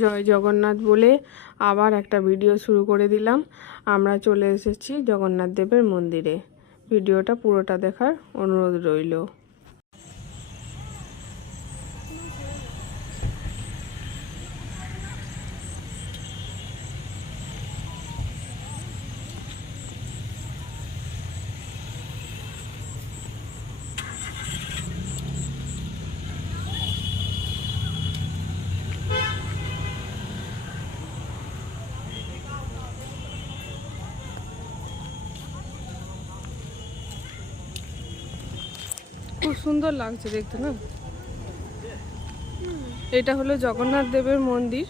জয় জগন্নাথ বলে আবার একটা ভিডিও শুরু করে দিলাম। আমরা চলে এসেছি জগন্নাথ দেবের মন্দিরে। ভিডিওটা পুরোটা দেখার অনুরোধ রইল। খুব সুন্দর লাগছে দেখতে না। এটা হলো জগন্নাথ দেবের মন্দির।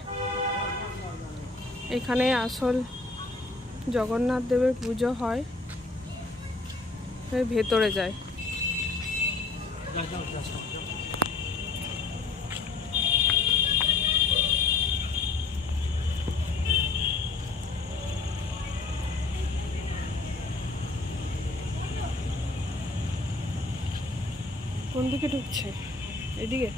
এখানে আসল জগন্নাথ দেবের পুজো হয়। ভেতরে যায়। কোন দিকে ঢুকছে? এদিকে।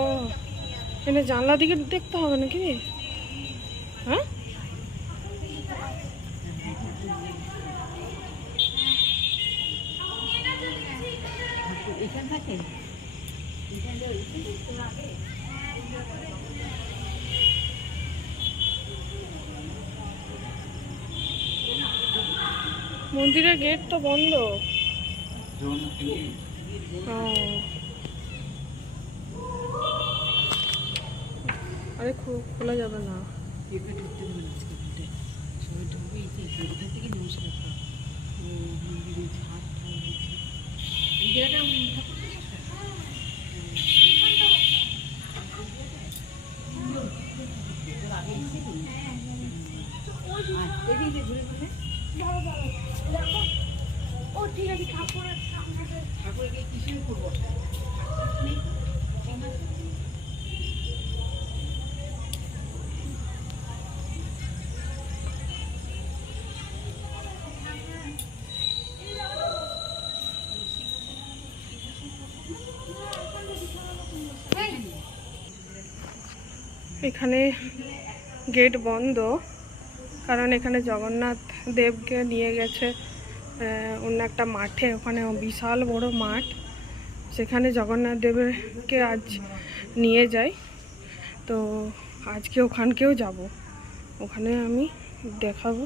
ও এখানে জানলা দিকে দেখতে হবে নাকি? হ্যাঁ, মন্দিরের গেট তো বন্ধ। আরে খোলা যাবে না। ও ঠিক আছে, ঠাকুরকে কিসের করবো? এখানে গেট বন্ধ, কারণ এখানে জগন্নাথ দেবকে নিয়ে গেছে অন্য একটা মাঠে। ওখানে বিশাল বড় মাঠ, সেখানে জগন্নাথ দেবকে আজ নিয়ে যায়। তো আজকে ওখানকেও যাব, ওখানে আমি দেখাবো।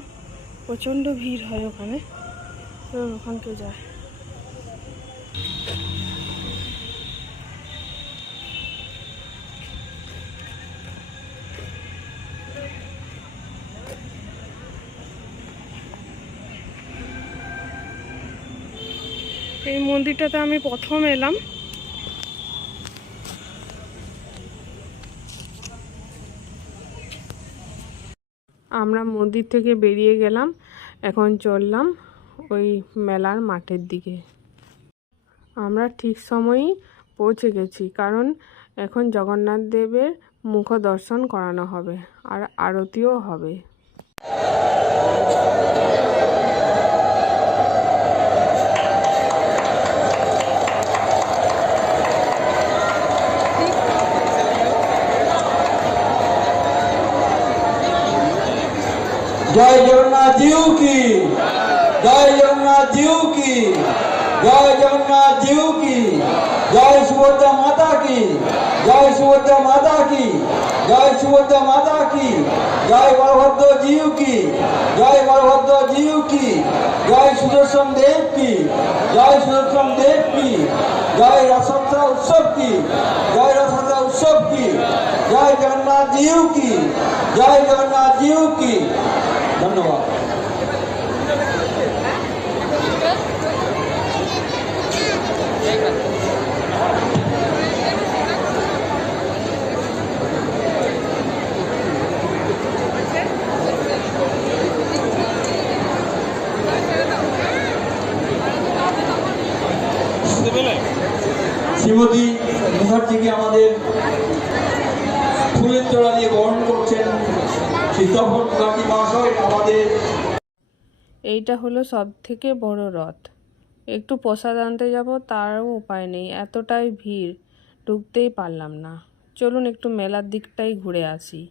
প্রচণ্ড ভিড় হয় ওখানে, তো ওখানকেও যায়। এই মন্দিরটাতে আমি প্রথম এলাম। আমরা মন্দির থেকে বেরিয়ে গেলাম, এখন চললাম ওই মেলার মাঠের দিকে। আমরা ঠিক সময়ই পৌঁছে গেছি, কারণ এখন জগন্নাথ দেবের মুখ দর্শন করানো হবে আর আরতিও হবে। जय जगन्नाथ जीव की, जय जगन्नाथ जीव की, जय जगन्नाथ जीव की, जय सुभद्रा माता की, जय सुभद्रा माता की, जय सुभद्रा माता की, जय बलभद्र जीव की, जय बलभद्र जीव की, जय सुदर्शन देव की, जय सुदर्शन देव की, जय रथयात्रा उत्सव की, जय रथयात्रा उत्सव की, जय जगन्नाथ जीव की, जय जगन्नाथ जीव की। धन्यवाद। শ্রীমতী মুখার্জিকে আমাদের ফুলের তোড়া দিয়ে গ্রহণ করছেন সীতাফল মুখার্জি মহাশয়। আমাদের এইটা হলো সব থেকে বড় রথ। একটু প্রসাদ আনতে যাব, তারও উপায় নেই, এতটাই ভিড়, ঢুকতেই পারলাম না। চলুন একটু মেলার দিকটাই ঘুরে আসি।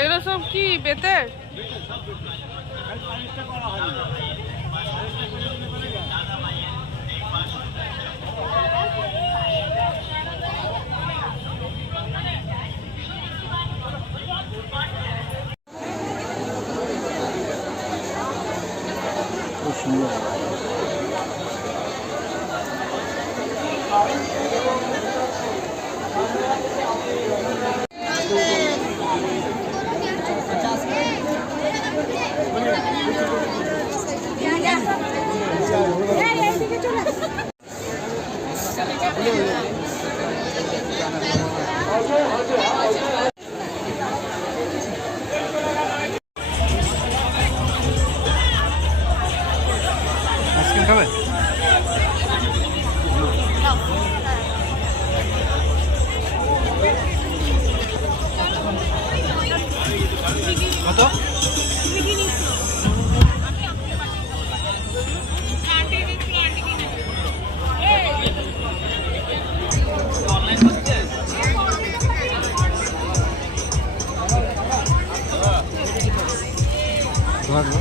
এগুলো সব কি বেতের? খুব সুন্দর। আইসক্রিম খাবে? কত? ধরো।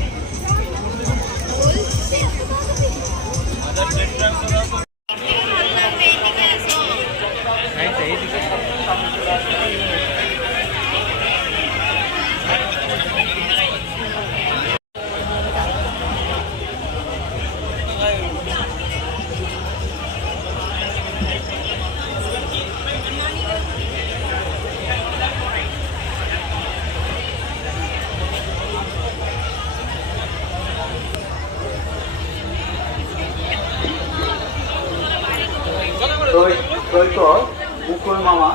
মুকুল মামা,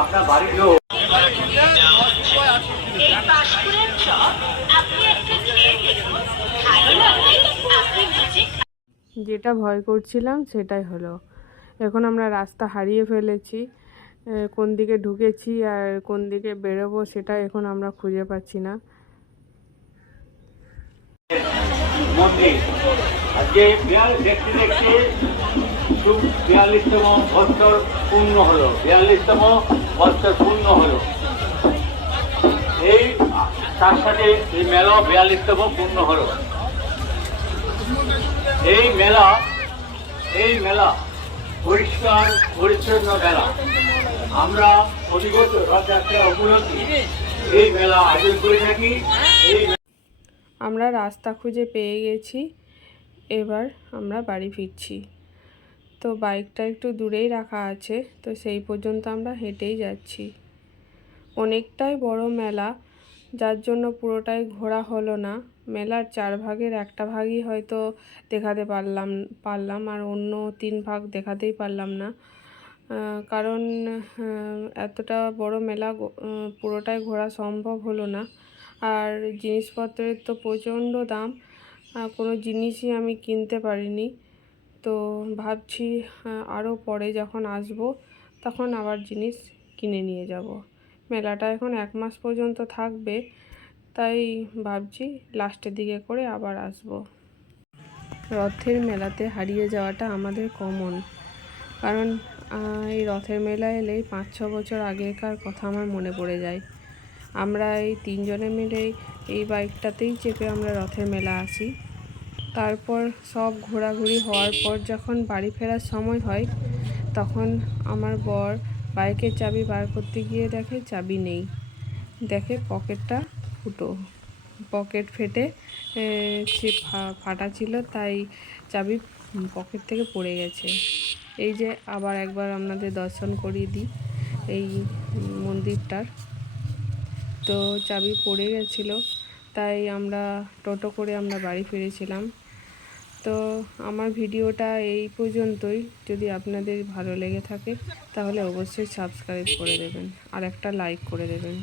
আপনার বাড়ির লোক। যেটা ভয় করছিলাম সেটাই হলো। এখন আমরা রাস্তা হারিয়ে ফেলেছি, কোন দিকে ঢুকেছি আর কোন দিকে বেরোবো সেটা এখন আমরা খুঁজে পাচ্ছি না। মন্দির আজকে দেখতে দেখতে 42তম বছর পূর্ণ হলো, 42তম বছর পূর্ণ হলো। এই তার সাথে এই মেলা 42তম পূর্ণ হলো। এই মেলা পরিষ্কার পরিচ্ছন্ন মেলা। আমরা অধিগত রথযাত্রা উপলক্ষে এই মেলা আয়োজন করে থাকি। আমরা রাস্তা খুঁজে পেয়ে গেছি, এবার আমরা বাড়ি ফিরছি। তো বাইকটা একটু দূরেই রাখা আছে, তো সেই পর্যন্ত আমরা হেঁটেই যাচ্ছি। অনেকটাই বড় মেলা, যার জন্য পুরোটাই ঘোরা হলো না। মেলার 4 ভাগের 1টা ভাগই হয়তো দেখাতে পারলাম আর অন্য 3 ভাগ দেখাতেই পারলাম না, কারণ এতটা বড় মেলা পুরোটাই ঘোরা সম্ভব হলো না। আর জিনিসপত্রের তো প্রচণ্ড দাম, কোনো জিনিসই আমি কিনতে পারিনি। তো ভাবছি আরও পরে যখন আসব তখন আবার জিনিস কিনে নিয়ে যাব। মেলাটা এখন 1 মাস পর্যন্ত থাকবে, তাই ভাবছি লাস্টের দিকে করে আবার আসব। রথের মেলাতে হারিয়ে যাওয়াটা আমাদের কমন, কারণ এই রথের মেলা এলেই 5-6 বছর আগেকার কথা আমার মনে পড়ে যায়। আমরা এই 3 জনে মিলেই এই বাইকটাতেই চেপে আমরা রথের মেলা আসি। তারপর সব ঘোরাঘুরি হওয়ার পর যখন বাড়ি ফেরার সময় হয়, তখন আমার বর বাইকের চাবি বার করতে গিয়ে দেখে চাবি নেই। দেখে পকেটটা ফুটো, পকেট ফেটে সে ফাটা ছিল, তাই চাবি পকেট থেকে পড়ে গেছে। এই যে আবার একবার আপনাদের দর্শন করিয়ে দিই এই মন্দিরটার। তো চাবি পড়ে গেছিলো, তাই আমরা টোটো করে আমরা বাড়ি ফিরেছিলাম। তো আমার ভিডিওটা এই পর্যন্তই। যদি আপনাদের ভালো লেগে থাকে তাহলে অবশ্যই সাবস্ক্রাইব করে দেবেন আর একটা লাইক করে দেবেন।